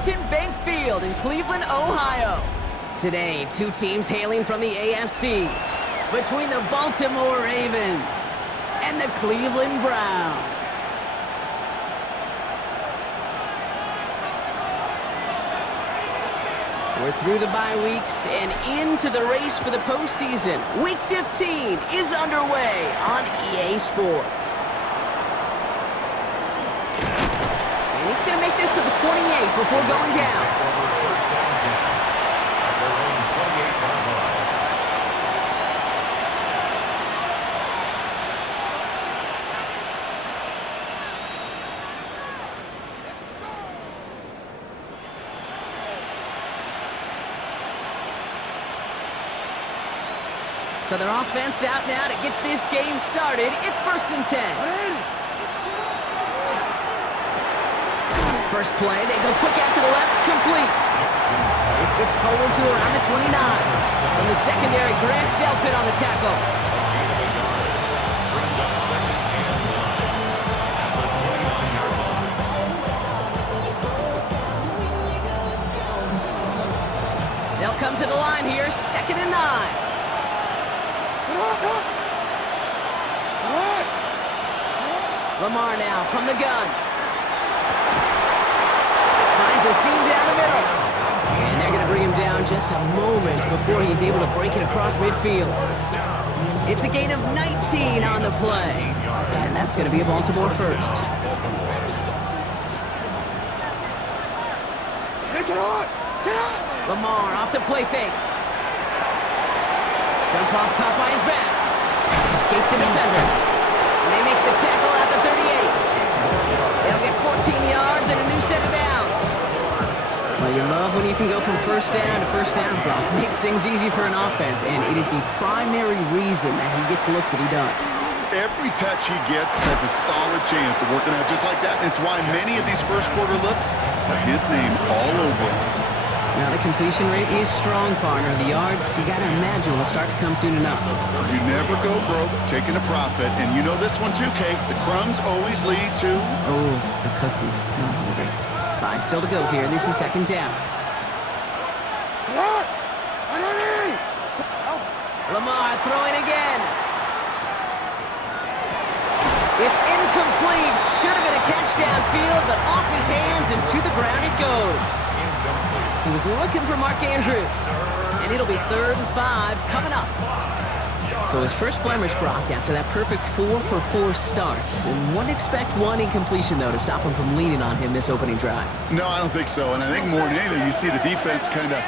Huntington Bank Field in Cleveland, Ohio. Today, two teams hailing from the AFC, between the Baltimore Ravens and the Cleveland Browns. We're through the bye weeks and into the race for the postseason. Week 15 is underway on EA Sports. And he's going to make this to the 28 before going down. So their offense out now to get this game started. It's 1st and 10. First play, they go quick out to the left, complete. This gets forward to around the 29. From the secondary, Grant Delpit on the tackle. They'll come to the line here, 2nd and 9. Lamar now from the gun. Finds a seam down the middle. And they're going to bring him down just a moment before he's able to break it across midfield. It's a gain of 19 on the play. And that's going to be a Baltimore first. Lamar off the play fake. Jump off caught by his back. Escapes a defender. And they make the tackle at the 38. They'll get 14 yards and a new set of downs. Well, you love when you can go from first down to first down, Brock. Makes things easy for an offense, and it is the primary reason that he gets looks that he does. Every touch he gets has a solid chance of working out just like that. And it's why many of these first quarter looks have his name all over them. Now, the completion rate is strong, partner. The yards, you got to imagine, will start to come soon enough. You never go broke taking a profit. And you know this one too, Kate. The crumbs always lead to... Oh, the cookie. I'm hungry. 5 still to go here. This is 2nd down. Lamar throwing again. It's incomplete. Should have been a catch downfield, but off his hands and to the ground it goes. He was looking for Mark Andrews, and it'll be 3rd and 5 coming up. So his first blemish, Brock, after that perfect 4-for-4 start. And wouldn't expect one incompletion, though, to stop him from leaning on him this opening drive. No, I don't think so. And I think more than anything, you see the defense kind of...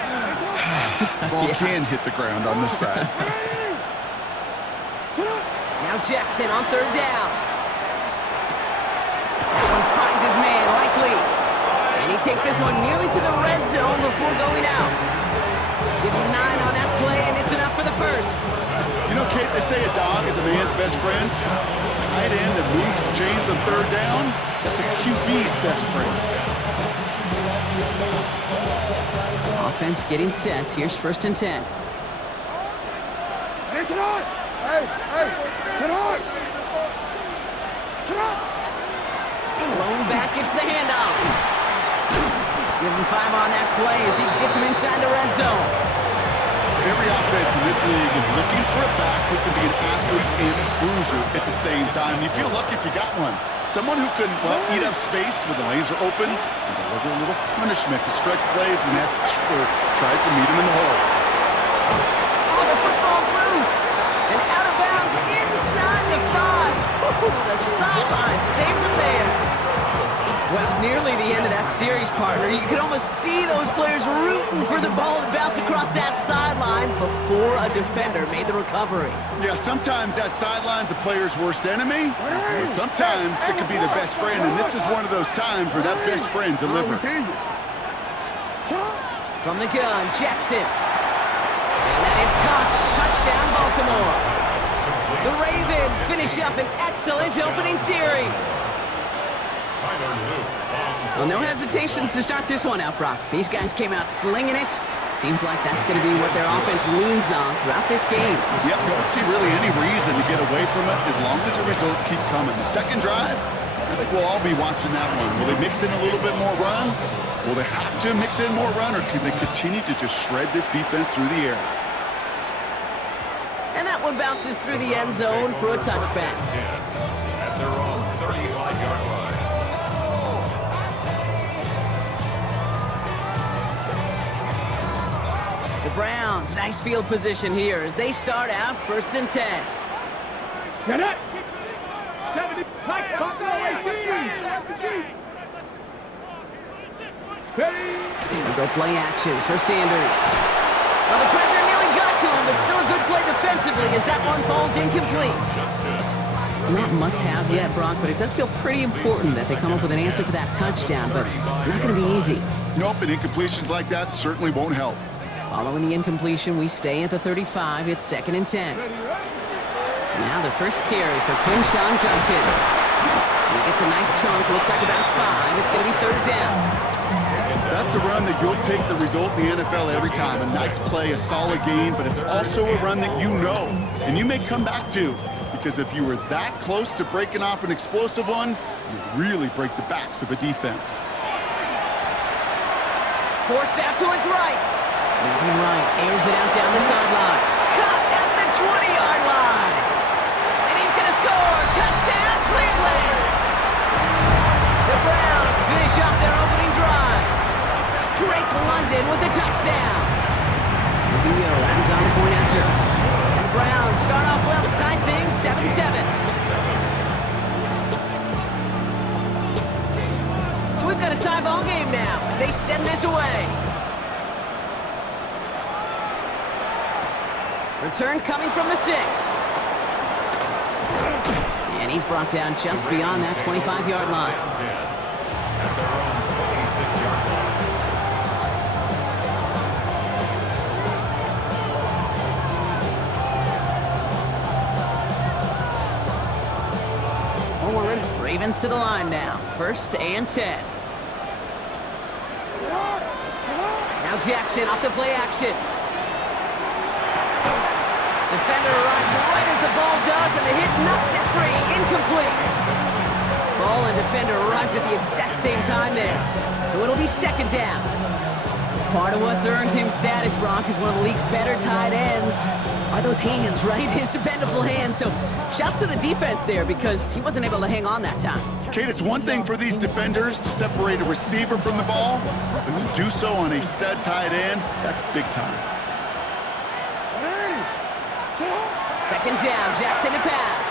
ball can hit the ground on this side. Now Jackson on 3rd down. That one finds his man, likely. And he takes this one nearly to the red zone before going out. Give him 9 on that play, and it's enough for the first. You know, Kate, they say a dog is a man's best friend. A tight end that moves the chains on 3rd down, that's a QB's best friend. Offense getting set. Here's 1st and 10. Hey, tonight! Hey, tonight! Blown back, it's the handoff. Give him 5 on that play as he gets him inside the red zone. Every offense in this league is looking for a back who can be an athlete and a bruiser at the same time. You feel lucky if you got one. Someone who can, well, eat up space when the lanes are open and deliver a little punishment to stretch plays when that tackler tries to meet him in the hole. Oh, the football's loose. And out of bounds inside the 5. Ooh, the sideline saves him there. Well, nearly the end of that series, partner. You could almost see those players rooting for the ball to bounce across that sideline before a defender made the recovery. Yeah, sometimes that sideline's a player's worst enemy. And sometimes it could be their best friend, and this is one of those times where that best friend delivered. From the gun, Jackson. And that is caught. Touchdown, Baltimore. The Ravens finish up an excellent opening series. Well, no hesitations to start this one out, Brock. These guys came out slinging it. Seems like that's going to be what their offense leans on throughout this game. Yep, don't see really any reason to get away from it as long as the results keep coming. The second drive, I think we'll all be watching that one. Will they mix in a little bit more run? Well, they have to mix in more run, or can they continue to just shred this defense through the air? And that one bounces through the end zone for a touchback. At their own 35-yard line. The Browns, nice field position here as they start out 1st and 10. Get it! 70. Mike, box it away. We'll go play action for Sanders. Well, the pressure nearly got to him, but still a good play defensively as that one falls incomplete. Not must-have yet, Brock, but it does feel pretty important that they come up with an answer for that touchdown, but not going to be easy. Nope, and incompletions like that certainly won't help. Following the incompletion, we stay at the 35. It's 2nd and 10. Now the first carry for Quinshawn Judkins. He gets a nice chunk, looks like about 5. It's going to be 3rd down. That's a run that you'll take the result in the NFL every time. A nice play, a solid game, but it's also a run that you know, and you may come back to, because if you were that close to breaking off an explosive one, you really break the backs of a defense. Forced out to his right. Moving right, airs it out down the sideline. Caught at the 20-yard line. And he's going to score. Touchdown, Cleveland. The Browns finish off their opening drive. Drake London with the touchdown. Rubio lands on the point after. And the Browns start off well to tie things 7-7. So we've got a tie ball game now as they send this away. Return coming from the 6. And he's brought down just beyond that 25-yard line. At their own 26-yard line. Ravens to the line now. 1st and 10. Now Jackson off the play action. Defender arrives right as the ball does, and the hit knocks it free. Incomplete. Ball and defender arrived at the exact same time there. So it'll be 2nd down. Part of what's earned him status, Brock, is one of the league's better tight ends. Are those hands, right? His dependable hands. So shouts to the defense there because he wasn't able to hang on that time. Kate, it's one thing for these defenders to separate a receiver from the ball, but to do so on a stud tight end, that's big time. 2nd down, Jackson to pass.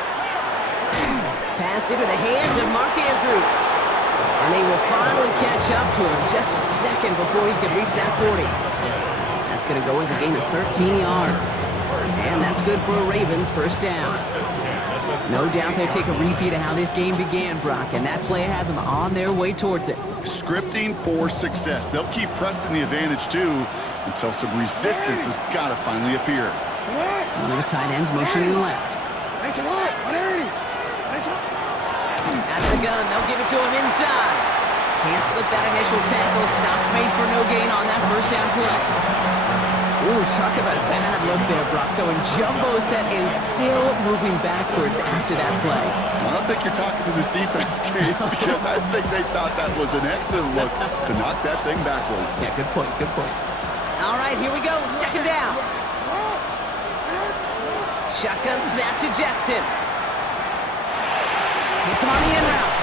Pass into the hands of Mark Andrews. And they will finally catch up to him just a second before he can reach that 40. That's going to go as a gain of 13 yards. And that's good for a Ravens 1st down. No doubt they'll take a repeat of how this game began, Brock, and that play has them on their way towards it. Scripting for success. They'll keep pressing the advantage, too, until some resistance has got to finally appear. One of the tight ends motioning left. Out of the gun, they'll give it to him inside. Can't slip that initial tackle. Stops made for no gain on that 1st down play. Ooh, talk about a bad look there, Brock. Going jumbo set and still moving backwards after that play. I don't think you're talking to this defense, Kate, because I think they thought that was an excellent look to knock that thing backwards. Yeah, good point, good point. All right, here we go, 2nd down. Shotgun snap to Jackson. Hits him on the in route.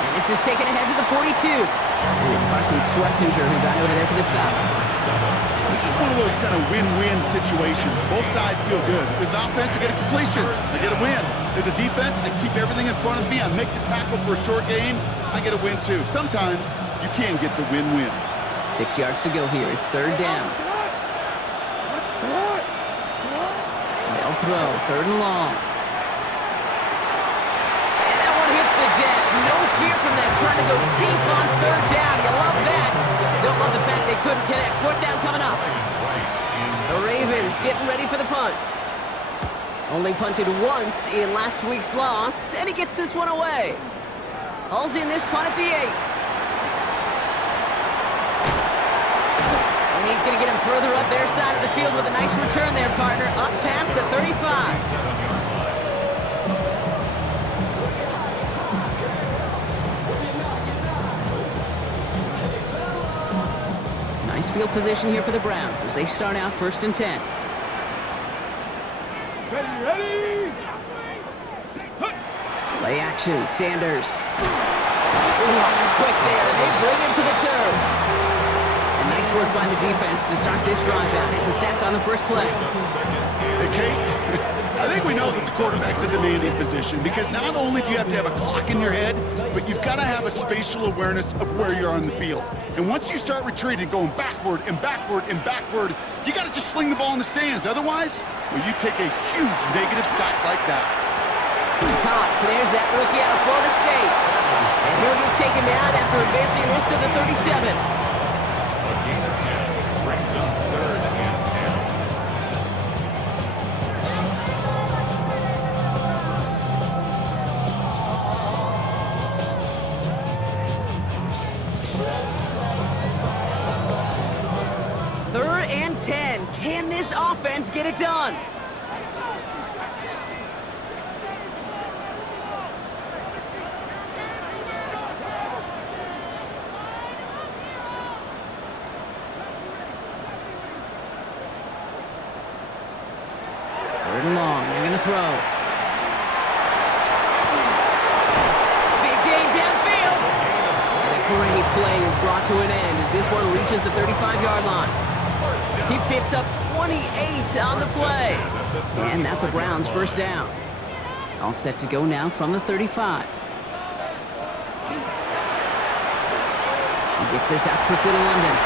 And this is taken ahead to the 42. And it's Carson Swessinger who got over there for the stop. This is one of those kind of win-win situations. Both sides feel good. As an offense, I get a completion. I get a win. As a defense, I keep everything in front of me. I make the tackle for a short gain. I get a win, too. Sometimes you can get to win-win. 6 yards to go here. It's 3rd down. They'll throw. 3rd and long. And that one hits the deck. No fear from them trying to go deep on 3rd down. You love that. Don't love the fact they couldn't connect. 4th down coming up. The Ravens getting ready for the punt. Only punted once in last week's loss, and he gets this one away. Hauls in this punt at the 8. And he's going to get him further up their side of the field with a nice return there, partner. Up past the 35. Nice field position here for the Browns as they start out 1st and 10. Ready? Play action, Sanders. Hot and quick there, and they bring him to the turf. And nice work by the defense to start this drive out. It's a sack on the first play. Hey, Kate, I think we know that the quarterback's a demanding position because not only do you have to have a clock in your head, but you've got to have a spatial awareness of where you're on the field. And once you start retreating, going backward and backward and backward, you got to just sling the ball in the stands. Otherwise, well, you take a huge negative sack like that. Cox, there's that rookie out of Florida State. And he'll get taken down after advancing this to the 37. A gain of 10 brings up 3rd and 10. 3rd and 10. Can this offense get it done? Long, they're going to throw. Big gain downfield. And a great play is brought to an end as this one reaches the 35-yard line. He picks up 28 on the play. And that's a Browns 1st down. All set to go now from the 35. He gets this out quickly to London.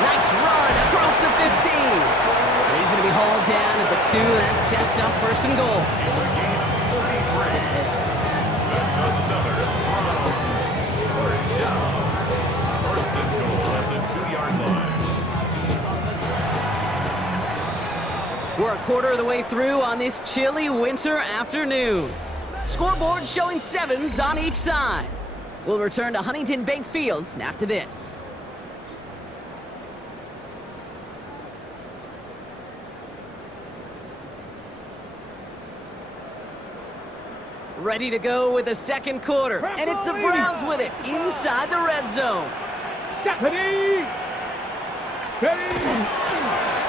Nice run across the 15. And he's going to be hauled down at the 2. That sets up 1st and goal. It's a gain of 33. That's another Browns 1st down. 1st and goal at the 2-yard line. We're a quarter of the way through on this chilly winter afternoon. Scoreboard showing 7s on each side. We'll return to Huntington Bank Field after this. Ready to go with the 2nd quarter. And it's the Browns with it inside the red zone. Ready?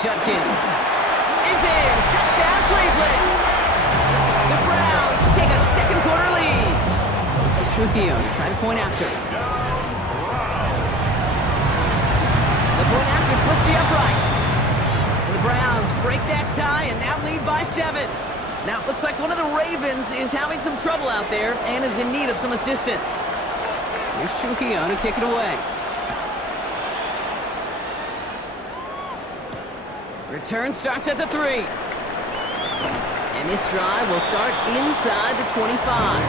Judkins is in. Touchdown, Cleveland. The Browns take a 2nd quarter lead. This is Trujillo to try to point after. The point after splits the uprights. And the Browns break that tie and now lead by 7. Now, it looks like one of the Ravens is having some trouble out there and is in need of some assistance. Here's Trujillo to kick it away. Return starts at the 3. And this drive will start inside the 25.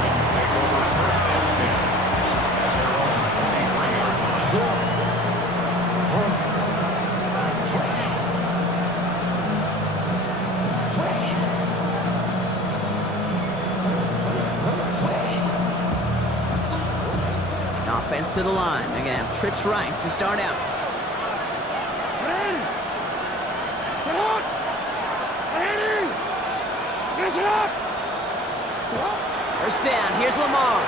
Offense to the line. They're going to have trips right to start out. First down. Here's Lamar.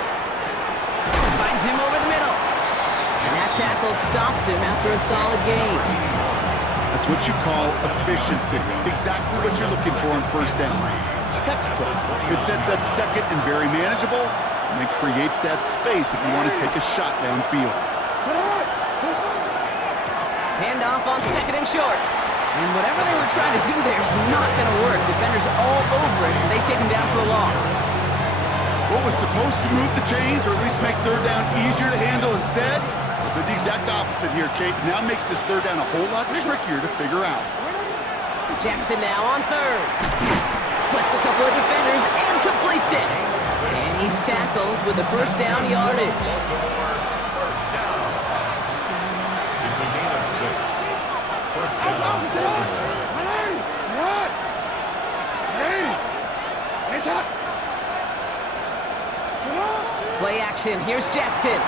Finds him over the middle. And that tackle stops him after a solid gain. That's what you call efficiency. Exactly what you're looking for on 1st down. Textbook. It sets up 2nd and very manageable. And it creates that space if you want to take a shot downfield. Handoff on 2nd and short. And whatever they were trying to do there is not going to work. Defenders all over it, so they take him down for a loss. What was supposed to move the chains, or at least make 3rd down easier to handle instead, well, did the exact opposite here, Kate. Now makes this 3rd down a whole lot trickier to figure out. Jackson now on 3rd. Splits a couple of defenders and completes it. And he's tackled with the 1st down yardage. 1st down. It's a gain of 6. 1st down. Play action. Here's Jackson.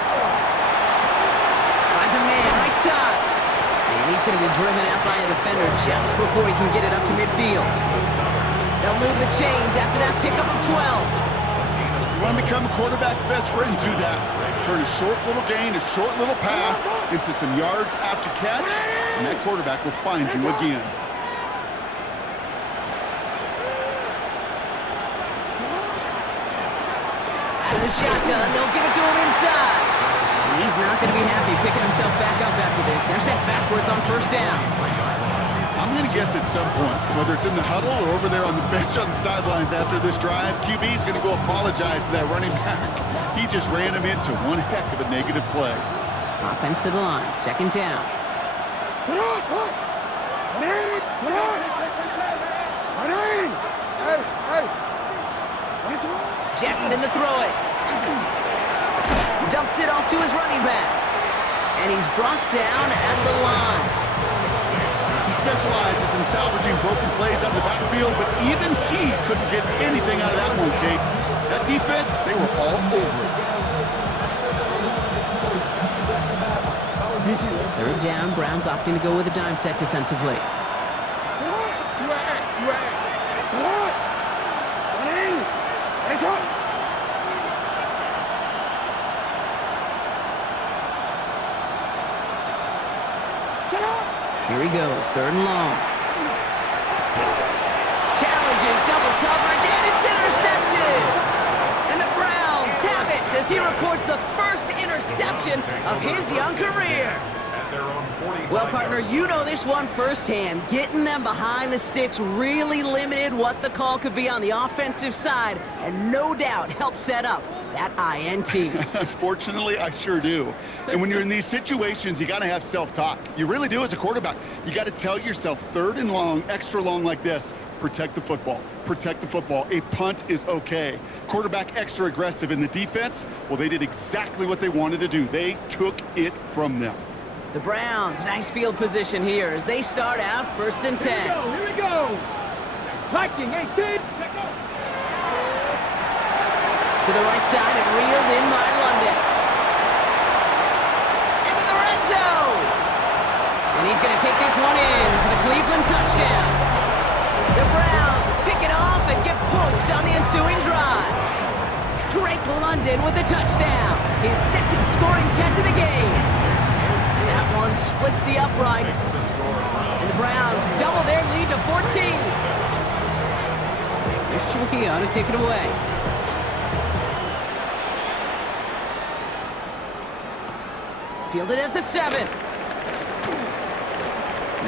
Finds a man right side. And he's going to be driven out by a defender just before he can get it up to midfield. They'll move the chains after that pickup of 12. You want to become a quarterback's best friend, do that. Turn a short little gain, a short little pass into some yards after catch, and that quarterback will find you again. Out of the shotgun, they'll give it to him inside. And he's not going to be happy picking himself back up after this. They're sent backwards on first down. I'm going to guess at some point, whether it's in the huddle or over there on the bench on the sidelines after this drive, QB is going to go apologize to that running back. He just ran him into one heck of a negative play. Offense to the line, second down. Jackson to throw it. Dumps it off to his running back. And he's brought down at the line. He specializes in salvaging broken plays out of the backfield, but even he couldn't get anything out of that one, Kate. That defense, they were all over it. Third down, Browns opting to go with a dime set defensively. Here he goes, third and long. Challenges, double coverage, and it's intercepted! And the Browns have it as he records the first interception of his young career. Well, partner, you know this one firsthand. Getting them behind the sticks really limited what the call could be on the offensive side, and no doubt helped set up that INT. Fortunately, I sure do. And when you're in these situations, you got to have self-talk. You really do as a quarterback. You got to tell yourself, third and long, extra long like this, protect the football. Protect the football. A punt is okay. Quarterback extra aggressive in the defense, well, they did exactly what they wanted to do. They took it from them. The Browns, nice field position here as they start out first and 10. Here we go. Hiking, 18. To the right side and reeled in by London. Into the red zone. And he's going to take this one in for the Cleveland touchdown. The Browns pick it off and get points on the ensuing drive. Drake London with the touchdown. His second scoring catch of the game. That one splits the uprights. And the Browns double their lead to 14. Here's Trujillo to kick it away. Fielded at the 7.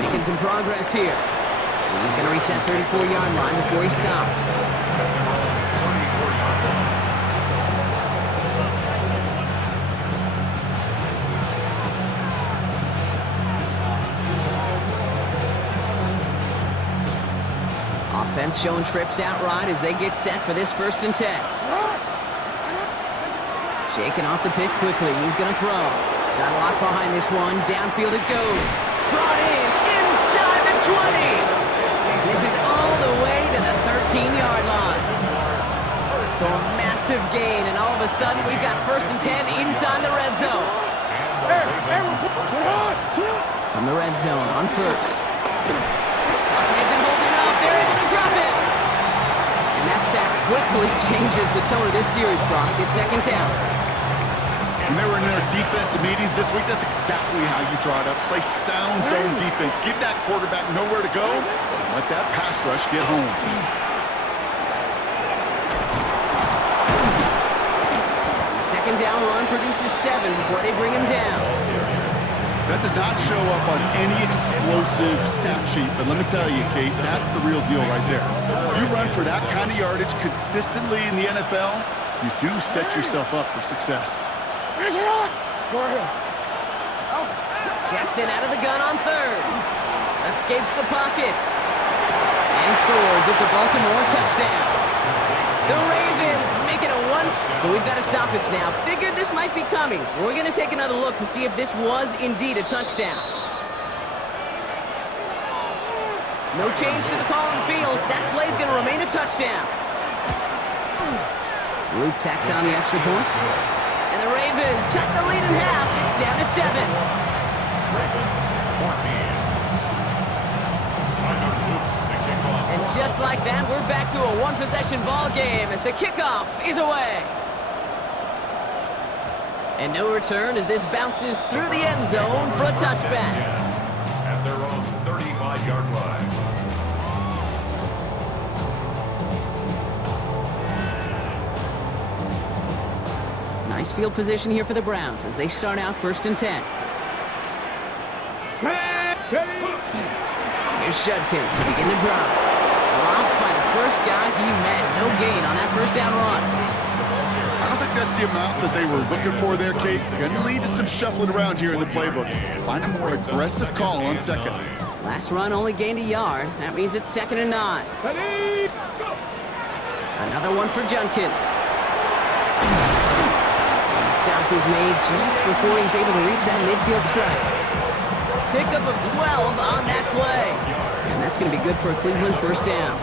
Making some progress here. And he's going to reach that 34-yard line before he stopped. Offense showing trips out right as they get set for this first and 10. Shaking off the pick quickly. He's going to throw. Got a lock behind this one. Downfield it goes. Brought in inside the 20. This is all the way to the 13-yard line. So a massive gain, and all of a sudden we've got first and 10 inside the red zone. From the red zone on first. Pocket isn't holding up. They're able to drop it. And that sack quickly changes the tone of this series, Brock. It's second down. When they were in their defensive meetings this week, that's exactly how you draw it up. Play sound zone defense. Give that quarterback nowhere to go. Let that pass rush get home. The second down run produces 7 before they bring him down. That does not show up on any explosive stat sheet, but let me tell you, Kate, that's the real deal right there. You run for that kind of yardage consistently in the NFL, you do set yourself up for success. Jackson out of the gun on third. Escapes the pocket. And scores. It's a Baltimore touchdown. The Ravens make it a 1. So we've got a stoppage now. Figured this might be coming. We're going to take another look to see if this was indeed a touchdown. No change to the call on fields. That play's going to remain a touchdown. Luke tacks on the extra point. And the Ravens cut the lead in half. It's down to 7. Ravens 14. And just like that, we're back to a one-possession ball game as the kickoff is away. And no return as this bounces through the end zone for a touchback. At their own 35-yard line. Nice field position here for the Browns as they start out 1st and 10. Here's Judkins to begin the drive. Dropped by the first guy he met. No gain on that first down run. I don't think that's the amount that they were looking for there, Kate. Going to lead to some shuffling around here in the playbook. Find a more aggressive call on second. Last run only gained a yard. That means it's 2nd and 9. Another one for Judkins. And the stop is made just before he's able to reach that midfield strike. Pickup of 12 on that play. And that's going to be good for a Cleveland first down.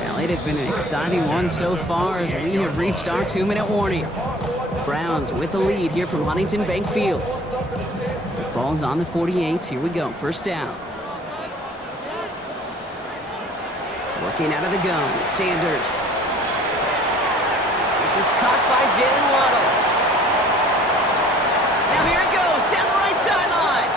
Well, it has been an exciting one so far as we have reached our 2-minute warning. Browns with the lead here from Huntington Bank Field. The ball's on the 48. Here we go. First down. Working out of the gun. Sanders. This is caught by Jalen Waddle. Now here it goes down the right sideline.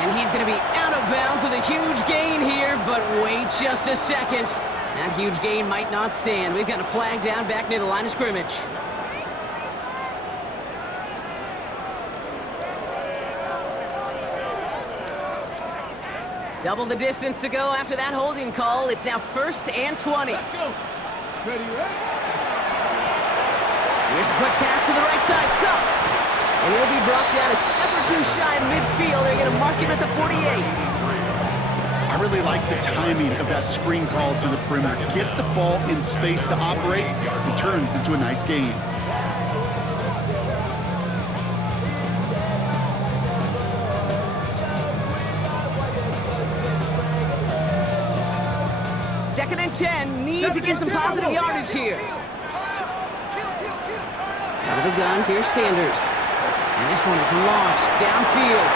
And he's going to be out of bounds with a huge gain here, but wait just a second. That huge gain might not stand. We've got a flag down back near the line of scrimmage. Double the distance to go after that holding call. It's now 1st and 20. Let's go. Ready, ready? Here's a quick pass to the right side. Cup. And he'll be brought down a step or two shy of midfield. They're going to mark him at the 48. I really like the timing of that screen call to the perimeter. Get the ball in space to operate and turns into a nice gain. Second and 10. Need to get some positive yardage here. Out of the gun, here's Sanders. And this one is launched downfield.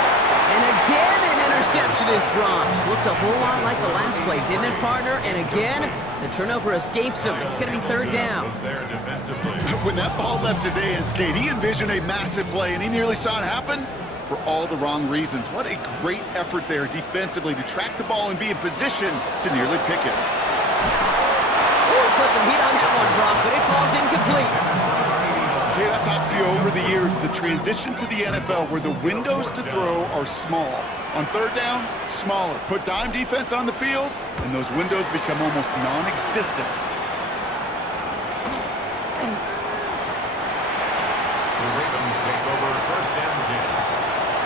And again, an interception is dropped. Looked a whole lot like the last play, didn't it, partner? And again, the turnover escapes him. It's going to be 3rd down. When that ball left his hands, Kate, he envisioned a massive play, and he nearly saw it happen for all the wrong reasons. What a great effort there defensively to track the ball and be in position to nearly pick it. Ooh, put some heat on that one, Brock, but it falls incomplete. Kate, I've talked to you over the years of the transition to the NFL where the windows to throw are small. On 3rd down, smaller. Put dime defense on the field, and those windows become almost non-existent. The Ravens take over 1st and 10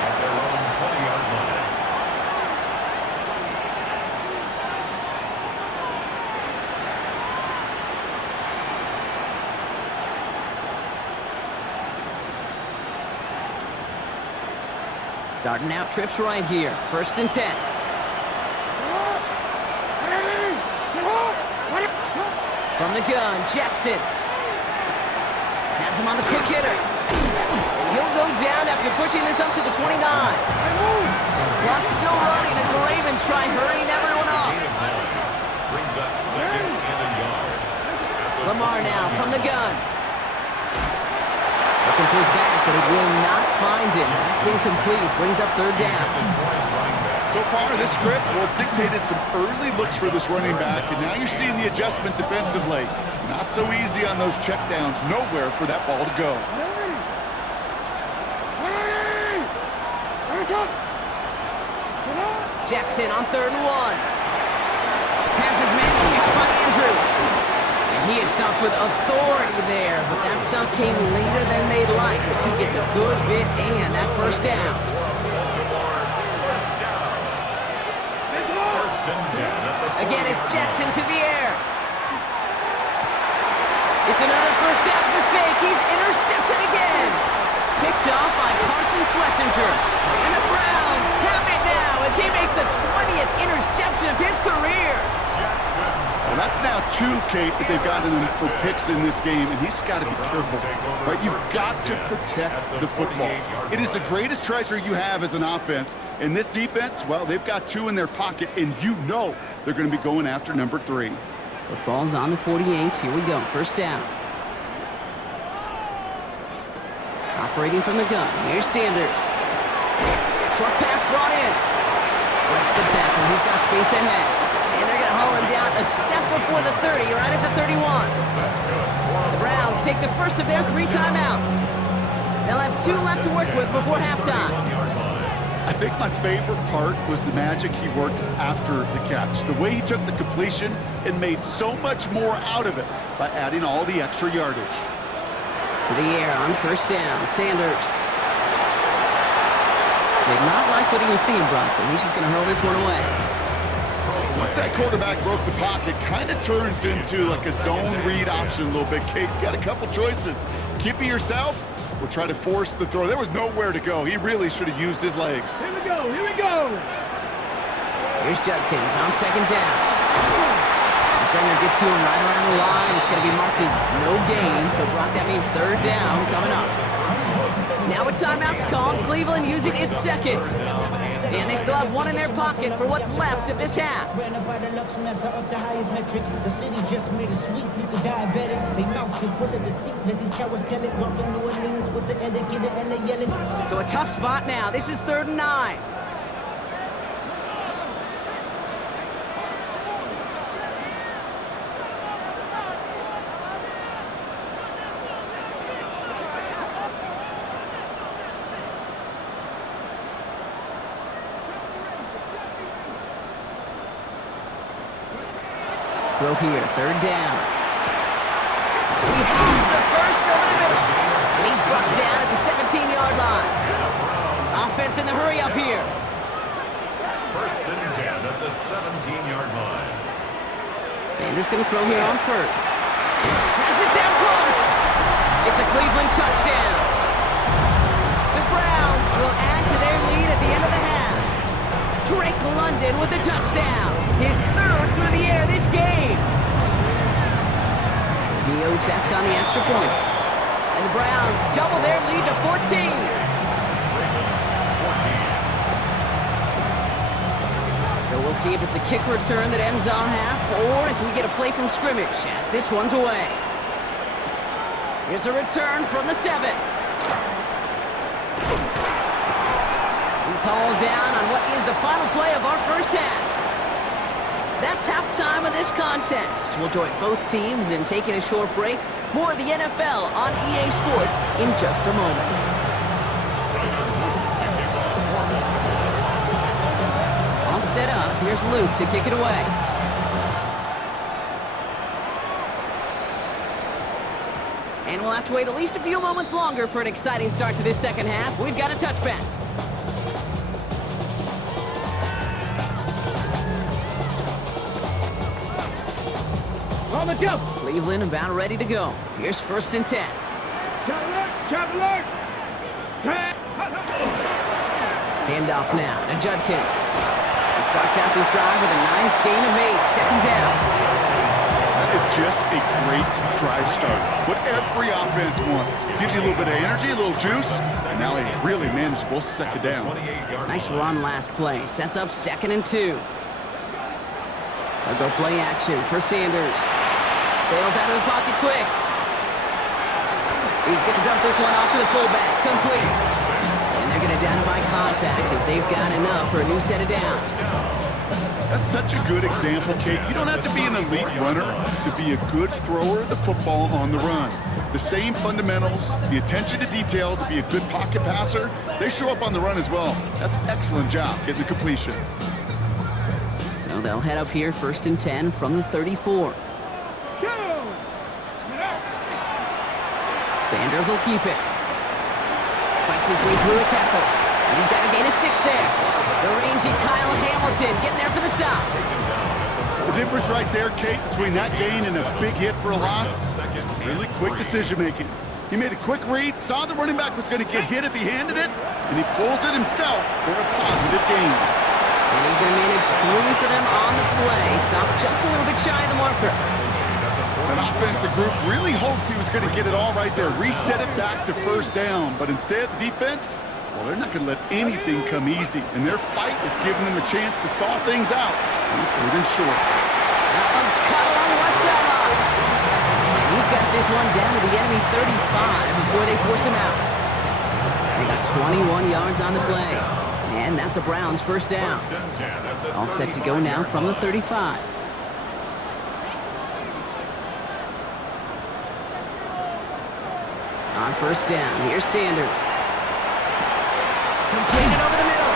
at their own 20-yard line. Starting out trips right here. 1st and 10. From the gun, Jackson. Has him on the quick hitter. And he'll go down after pushing this up to the 29. Clock's still running as the Ravens try hurrying everyone up. Brings up 2nd and a yard. Lamar now from the gun. Looking for his back, but it will not find him. That's incomplete. Brings up 3rd down. So far, this script, well, it's dictated some early looks for this running back, and now you're seeing the adjustment defensively. Not so easy on those checkdowns. Nowhere for that ball to go. Jackson on 3rd and 1. Has his man cut by Andrews. And he is stopped with authority there, but that stuff came later than they'd like as he gets a good bit and that 1st down. Again, it's Jackson to the air. It's another first half mistake. He's intercepted again. Picked off by Carson Schlesinger. And the Browns have it now as he makes the 20th interception of his career. Well, that's now 2, Kate, that they've gotten him for picks in this game, and he's got to be careful. Right? You've got to protect the football. It is the greatest treasure you have as an offense. And this defense, well, they've got 2 in their pocket, and you know they're going to be going after number 3. The ball's on the 48. Here we go. 1st down. operating from the gun. Here's Sanders. Short pass brought in. Breaks the tackle. He's got space ahead. And they're going to haul him down a step before the 30, right at the 31. The Browns take the first of their 3 timeouts. They'll have 2 left to work with before halftime. I think my favorite part was the magic he worked after the catch. The way he took the completion and made so much more out of it by adding all the extra yardage. To the air on first down. Sanders. Did not like what he was seeing, Bronson. He's just going to hurl this one away. Once that quarterback broke the pocket, kind of turns into like a zone read option a little bit. Kate, you got a couple choices. Keep it yourself or try to force the throw. There was nowhere to go. He really should have used his legs. Here we go, here we go. Here's Judkins on second down. Defender gets to him right around the line. It's going to be marked as no gain. So, Brock, that means third down coming up. Now a timeout's called. Cleveland using its second. And they still have one in their pocket for what's left of this half. So a tough spot now. This is 3rd and 9. Throw here, 3rd down. He has the first over the middle. And he's brought down at the 17-yard line. Offense in the hurry up here. 1st and 10 at the 17-yard line. Sanders going to throw here on first. Has it down close. It's a Cleveland touchdown. The Browns will add to their lead at the end of the half. Drake London with the touchdown. His 3rd through the air this game. Trujillo tacks on the extra point. And the Browns double their lead to 14. So we'll see if it's a kick return that ends on half or if we get a play from scrimmage as this one's away. Here's a return from the 7. He's hauled down on what is the final play of our first half. That's halftime of this contest. We'll join both teams in taking a short break. More of the NFL on EA Sports in just a moment. All set up. Here's Luke to kick it away. And we'll have to wait at least a few moments longer for an exciting start to this second half. We've got a touchback. On the jump. Cleveland about ready to go. Here's 1st and 10. Travel alert. Handoff now to Judkins. He starts out this drive with a nice gain of 8. 2nd down. That is just a great drive start. What every offense wants. Gives you a little bit of energy, a little juice, and now a really manageable 2nd down. Nice run last play. Sets up 2nd and 2. They'll go play action for Sanders. Bails out of the pocket quick. He's going to dump this one off to the fullback. Complete. And they're going to down him by contact as they've got enough for a new set of downs. That's such a good example, Kate. You don't have to be an elite runner to be a good thrower of the football on the run. The same fundamentals, the attention to detail to be a good pocket passer, they show up on the run as well. That's an excellent job getting the completion. So they'll head up here 1st and 10 from the 34. Sanders will keep it. Fights his way through a tackle. He's got a gain of 6 there. The rangy Kyle Hamilton getting there for the stop. The difference right there, Kate, between that gain and a big hit for a loss is really quick decision-making. He made a quick read, saw the running back was going to get hit if he handed it, and he pulls it himself for a positive gain. And he's going to manage 3 for them on the play. Stop just a little bit shy of the marker. An offensive group really hoped he was going to get it all right there, reset it back to 1st down, but instead the defense, well, they're not going to let anything come easy, and their fight is giving them a chance to stall things out on 3rd and short. That one's cut along the left sideline. And he's got this one down to the enemy 35 before they force him out. They got 21 yards on the play. And that's a Browns first down. All set to go now from the 35. On first down, here's Sanders. Completed over the middle.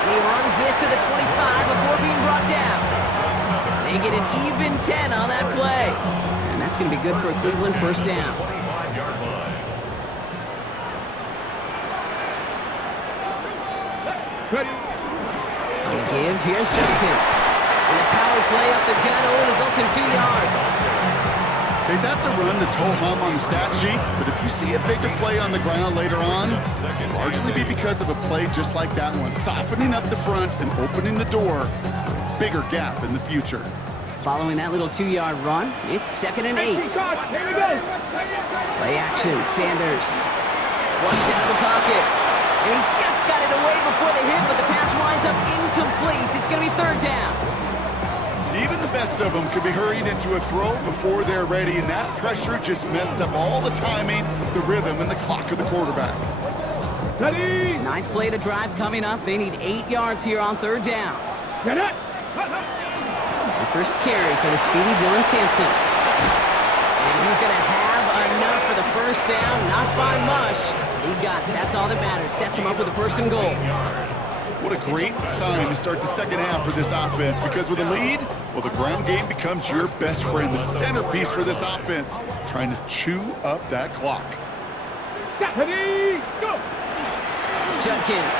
And he runs this to the 25 before being brought down. They get an even 10 on that play. And that's going to be good for a Cleveland first down. On the give, here's Jenkins. And the power play up the gut only results in 2 yards. Okay, that's a run that's ho-hum on the stat sheet, but if you see a bigger play on the ground later on, it'll largely be because of a play just like that one, softening up the front and opening the door for a bigger gap in the future. Following that little 2-yard run, it's 2nd and 8. Play action, Sanders. Flushed out of the pocket. And he just got it away before the hit, but the pass winds up incomplete. It's going to be 3rd down. Even the best of them could be hurried into a throw before they're ready, and that pressure just messed up all the timing, the rhythm, and the clock of the quarterback. Ready? 9th play of the drive coming up. They need 8 yards here on 3rd down. Get it. The first carry for the speedy Dylan Sampson. And he's going to have enough for the first down, not by much. He got it. That's all that matters. Sets him up with a 1st and goal. What a great sign to start the second half for this offense, because with a lead, well, the ground game becomes your best friend, the centerpiece for this offense, trying to chew up that clock. Ready? Go. Judkins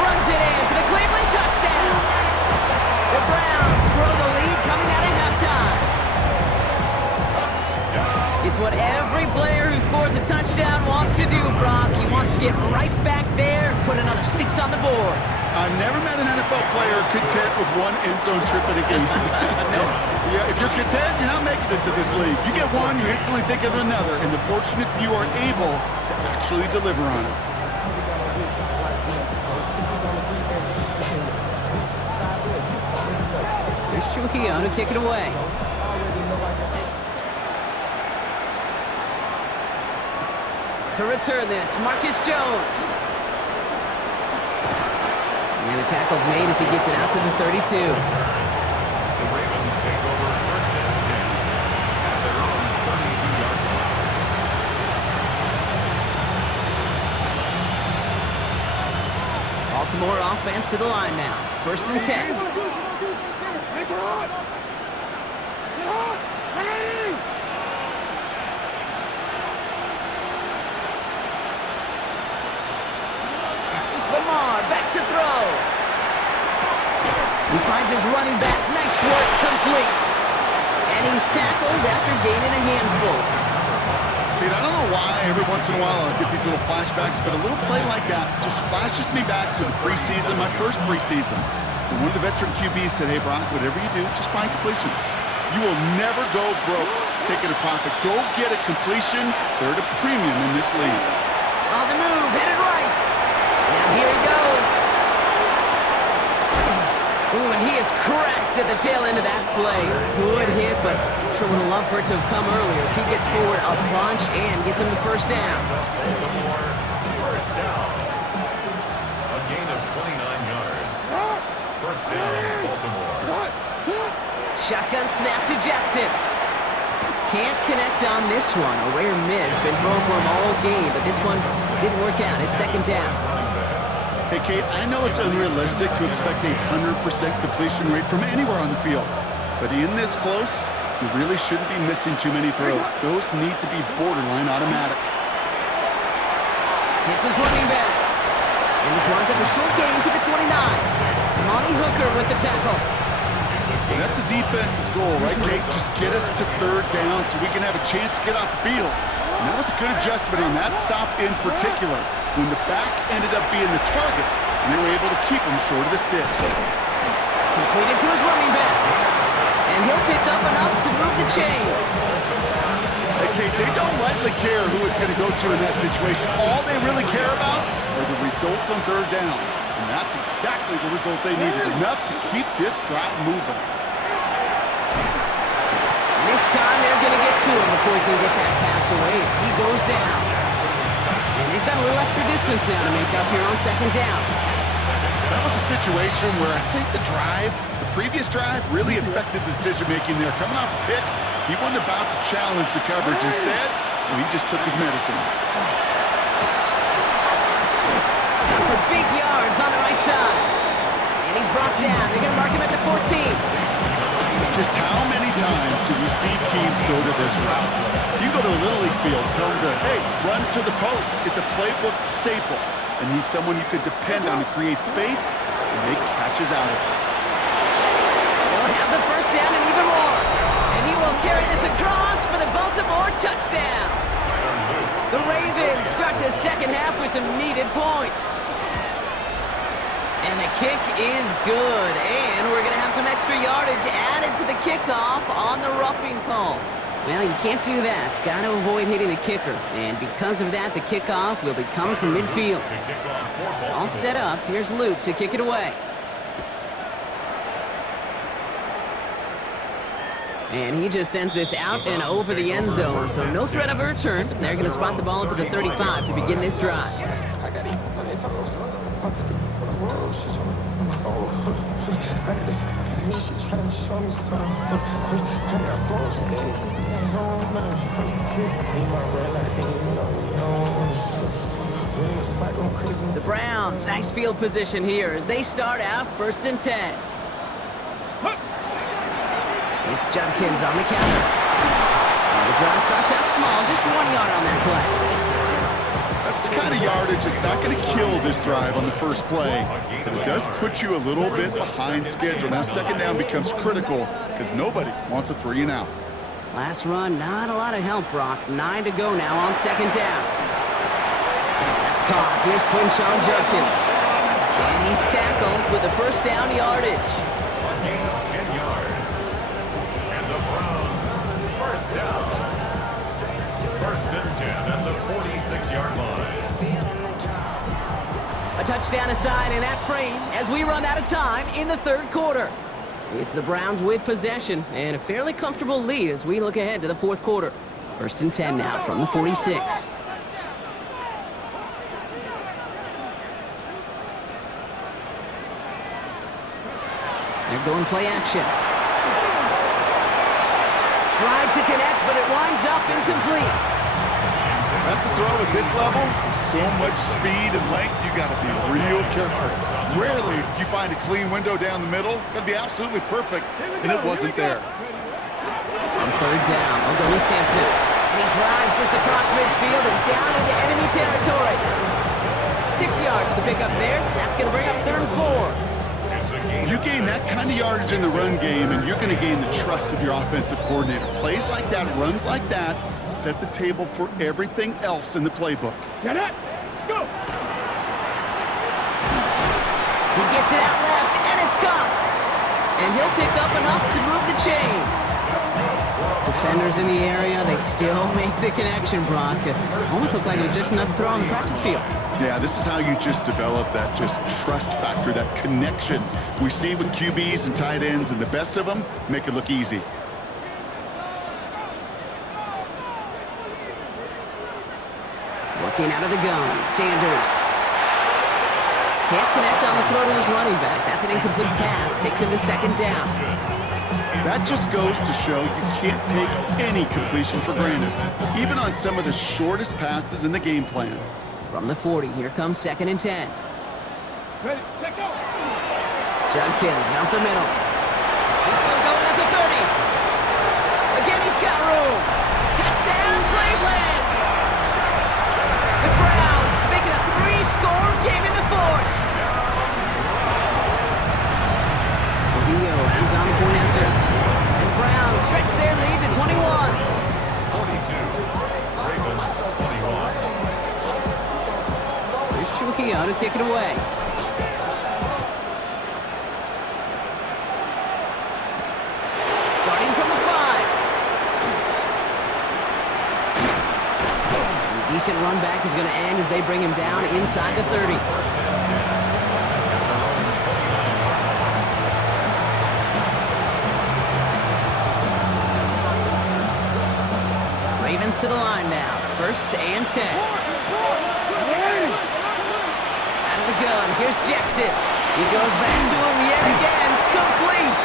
runs it in for the Cleveland touchdown. The Browns grow the lead coming out of halftime. It's what every player who scores a touchdown wants to do, Brock. He wants to get right back there, put another 6 on the board. I've never met an NFL player content with one end zone trip in a game. Yeah, if you're content, you're not making it to this league. You get one, you instantly think of another, and the fortunate few are able to actually deliver on it. There's Trujillo to kick it away. To return this, Marcus Jones. And the tackle's made as he gets it out to the 32. The Ravens take over 1st and 10 at their own 32-yard line. Baltimore offense to the line now. 1st and 10. Lamar back to throw. He finds his running back. Nice work, complete. And he's tackled after gaining a handful. Kate, I don't know why every once in a while I get these little flashbacks, but a little play like that just flashes me back to the preseason, my first preseason. And one of the veteran QBs said, hey, Brock, whatever you do, just find completions. You will never go broke taking a profit. Go get a completion. They're at a premium in this league. On the move, headed right. Now here he goes. Ooh, and he is cracked at the tail end of that play. Good hit, but sure would have loved for it to have come earlier as he gets forward a bunch and gets him the 1st down. Baltimore, 1st down. A gain of 29 yards. 1st down, Baltimore. Shotgun snap to Jackson. Can't connect on this one. A rare miss. Been thrown for him all game, but this one didn't work out. It's 2nd down. Hey, Kate, I know it's unrealistic to expect a 100% completion rate from anywhere on the field. But in this close, you really shouldn't be missing too many throws. Those need to be borderline automatic. Hits his running back. And this winds up a short gain to the 29. Monty Hooker with the tackle. That's a defense's goal, right, Kate? Just get us to 3rd down so we can have a chance to get off the field. And that was a good adjustment on that stop in particular, when the back ended up being the target, and they were able to keep him short of the sticks. Completed to his running back. And he'll pick up enough to move the chains. Hey, Kate, they don't lightly care who it's going to go to in that situation. All they really care about are the results on 3rd down. And that's exactly the result they needed, enough to keep this drive moving. This time they're going to get to him before he can get that pass away as he goes down. And they've got a little extra distance now to make up here on second down. That was a situation where I think the previous drive, really affected the decision-making there. Coming off a pick, he wasn't about to challenge the coverage. Instead, well, he just took his medicine. For big yards on the right side. And he's brought down. They're going to mark him at the 14. Just how many times do we see teams go to this route? You go to a Little League field, tell them to, hey, run to the post. It's a playbook staple. And he's someone you could depend on to create space and make catches out of it. They'll have the first down and even more. And he will carry this across for the Baltimore touchdown. The Ravens start the second half with some needed points. And the kick is good. And we're going to have some extra yardage added to the kickoff on the roughing call. Well, you can't do that. Got to avoid hitting the kicker. And because of that, the kickoff will be coming from midfield. All set up. Here's Luke to kick it away. And he just sends this out and over the end zone. So no threat of a return. They're going to spot the ball up at the 35 to begin this drive. The Browns, nice field position here as they start out 1st and 10. It's Judkins on the counter. The drive starts out small, just 1 yard on that play. That's the kind of yardage that's not going to kill this drive on the first play, but it does put you a little bit behind schedule. Now second down becomes critical because nobody wants a 3 and out. Last run, not a lot of help, Brock. 9 to go now on second down. That's caught. Here's Quinshawn Judkins. And he's tackled with the first down yardage. A gain of 10 yards. And the Browns, first down. 1st and 10 at the 46-yard line. A touchdown aside in that frame as we run out of time in the 3rd quarter. It's the Browns with possession and a fairly comfortable lead as we look ahead to the 4th quarter. 1st and 10 now from the 46. They're going play action. Tried to connect, but it winds up incomplete. That's a throw at this level. So much speed and length, you got to be real careful. Rarely do you find a clean window down the middle. Got to be absolutely perfect, and it wasn't there. On 3rd down, Ogoni Sampson. And he drives this across midfield and down into enemy territory. 6 yards to pick up there. That's going to bring up 3rd and 4. You gain that kind of yardage in the run game, and you're going to gain the trust of your offensive coordinator. Plays like that, runs like that, set the table for everything else in the playbook. Get it. Let's go. He gets it out left, and it's caught. And he'll pick up enough to move the chains. Defenders in the area, they still make the connection, Brock. It almost looked like it was just another throw on the practice field. Yeah, this is how you just develop that just trust factor, that connection we see with QBs and tight ends, and the best of them make it look easy. Working out of the gun, Sanders. Can't connect on the throw to his running back. That's an incomplete pass. Takes him to 2nd down. That just goes to show you can't take any completion for granted, even on some of the shortest passes in the game plan. From the 40, here comes 2nd and 10. Ready. Let go. Judkins up the middle. He's still going at the 30. Again, he's got room. Touchdown, Cleveland! The Browns making a 3-score game in the 4th. Fabio ends on the point after. And the Browns stretch their lead to 21. 42. Ravens 21. Here's Trujillo to kick it away. Starting from the 5. And a decent run back is going to end as they bring him down inside the 30. Ravens to the line now. 1st and 10. gun. Here's Jackson. He goes back to him yet again. Complete.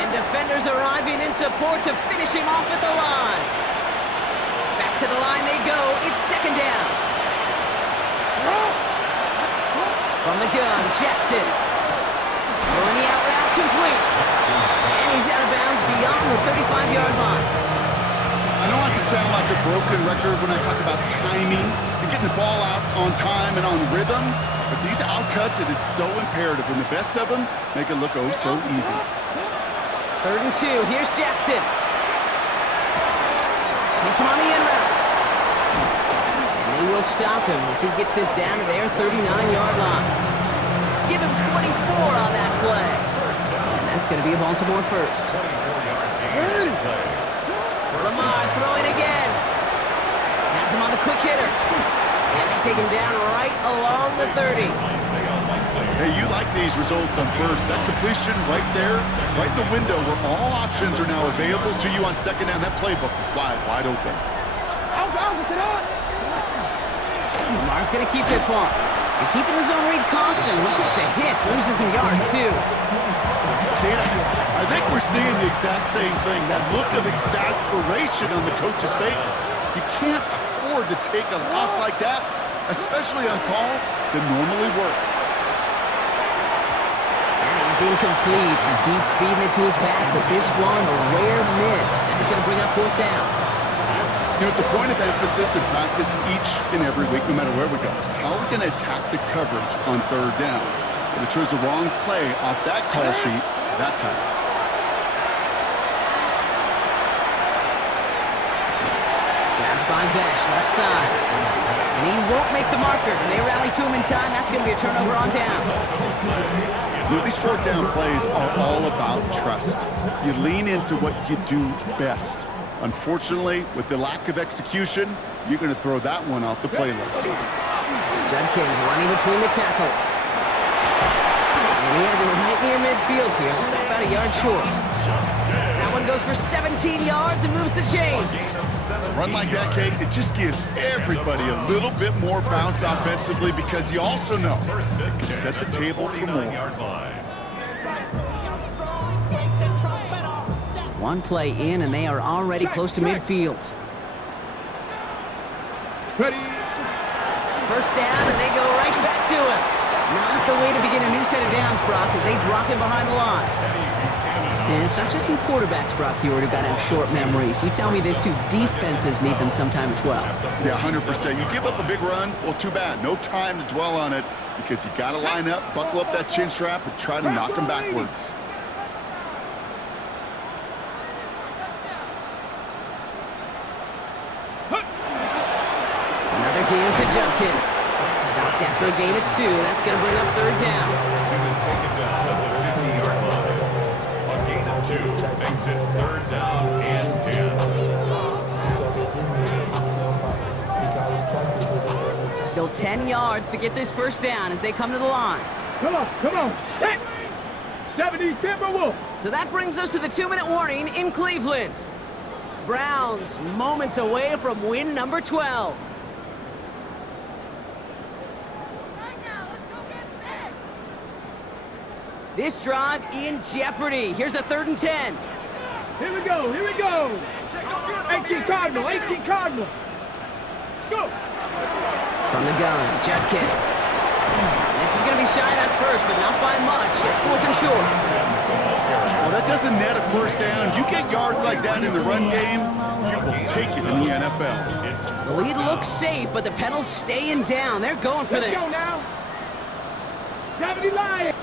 And defenders arriving in support to finish him off at the line. Back to the line they go. It's second down. From the gun, Jackson. Throwing the out route complete. And he's out of bounds beyond the 35-yard line. I know I can sound like a broken record when I talk about timing and getting the ball out on time and on rhythm, but these outcuts, it is so imperative, and the best of them make it look oh so easy. 3rd and 2. Here's Jackson. Hits him on the in route. And they will stop him as he gets this down to their 39-yard line. Give him 24 on that play. And that's going to be a Baltimore first. Lamar throwing again. Has him on the quick hitter. And they take him down right along the 30. Hey, you like these results on first. That completion right there, right in the window where all options are now available to you on second down. That playbook wide open. Lamar's going to keep this one. And keeping his own read costs him. He takes a hit, loses some yards too. I think we're seeing the exact same thing. That look of exasperation on the coach's face. You can't afford to take a loss like that, especially on calls that normally work. And he's incomplete. He keeps feeding it to his back, but this one, a rare miss. And it's going to bring up 4th down. You know, it's a point of emphasis in practice each and every week, no matter where we go. How are we going to attack the coverage on 3rd down? But it chose the wrong play off that call sheet that time. Grabbed by Besh, left side. And he won't make the marker. And they rally to him in time. That's going to be a turnover on downs. You know, these 4th down plays are all about trust. You lean into what you do best. Unfortunately, with the lack of execution, you're going to throw that one off the playlist. Judkins running between the tackles. And he has it right near midfield here. Looks like about a yard short. That one goes for 17 yards and moves the chains. A run like that, Kate, it just gives everybody a little bit more bounce offensively because you also know it can set the table for more. One play in, and they are already close to midfield. Ready. First down, and they go right back to him. Not the way to begin a new set of downs, Brock, as they drop him behind the line. And it's not just some quarterbacks, Brock, here who got to have short memories. You tell me this too, defenses need them sometime as well. Yeah, 100%. You give up a big run, well, too bad. No time to dwell on it because you got to line up, buckle up that chin strap, and try to knock them backwards. Another game to Judkins. Stopped after a gain of 2. That's going to bring up 3rd down. He was taken down at the 50-yard line. A gain of 2 makes it 3rd down and 10. Still 10 yards to get this first down as they come to the line. Come on. Set. 70 Timberwolves. So that brings us to the 2-minute warning in Cleveland. Browns moments away from win number 12. This drive in jeopardy. Here's a 3rd and 10. Here we go. 18 Cardinal. Let's go. From the gun, Judkins. This is going to be shy of that first, but not by much. It's 4th and short. Well, that doesn't net a first down. You get yards like that in the run game, you will take it in the NFL. The lead looks safe, but the Penals staying down. They're going for this. Let's go now. 70 Lions.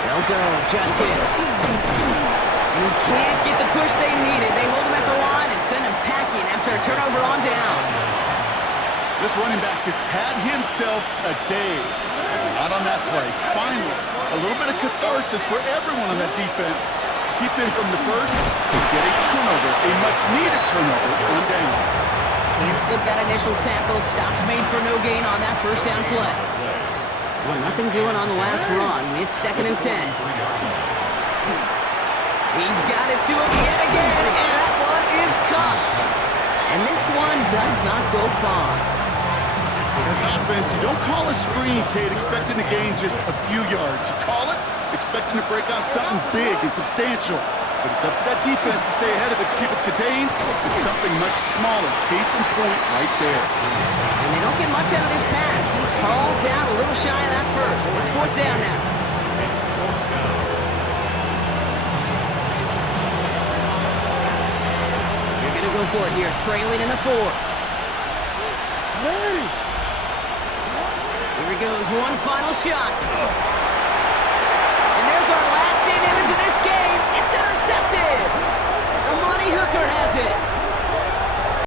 They'll go, Judkins. And he can't get the push they needed. They hold him at the line and send him packing after a turnover on downs. This running back has had himself a day. Not on that play. Finally, a little bit of catharsis for everyone on that defense. Keep him from the first and get a turnover, a much-needed turnover on downs. Can't slip that initial tackle. Stops made for no gain on that first down play. Well, nothing doing on the last run. It's 2nd and 10. He's got it to him yet again, and that one is caught. And this one does not go far. As an offense, you don't call a screen, Kate, expecting to gain just a few yards. You call it expecting to break out something big and substantial. But it's up to that defense to stay ahead of it, to keep it contained. It's something much smaller. Case in point right there. And they don't get much out of this pass. He's hauled down a little shy of that first. It's fourth down now. You're going to go for it here, trailing in the fourth. Here he goes, one final shot. And there's our last stand image of this game. It's intercepted. The Money Hooker has it.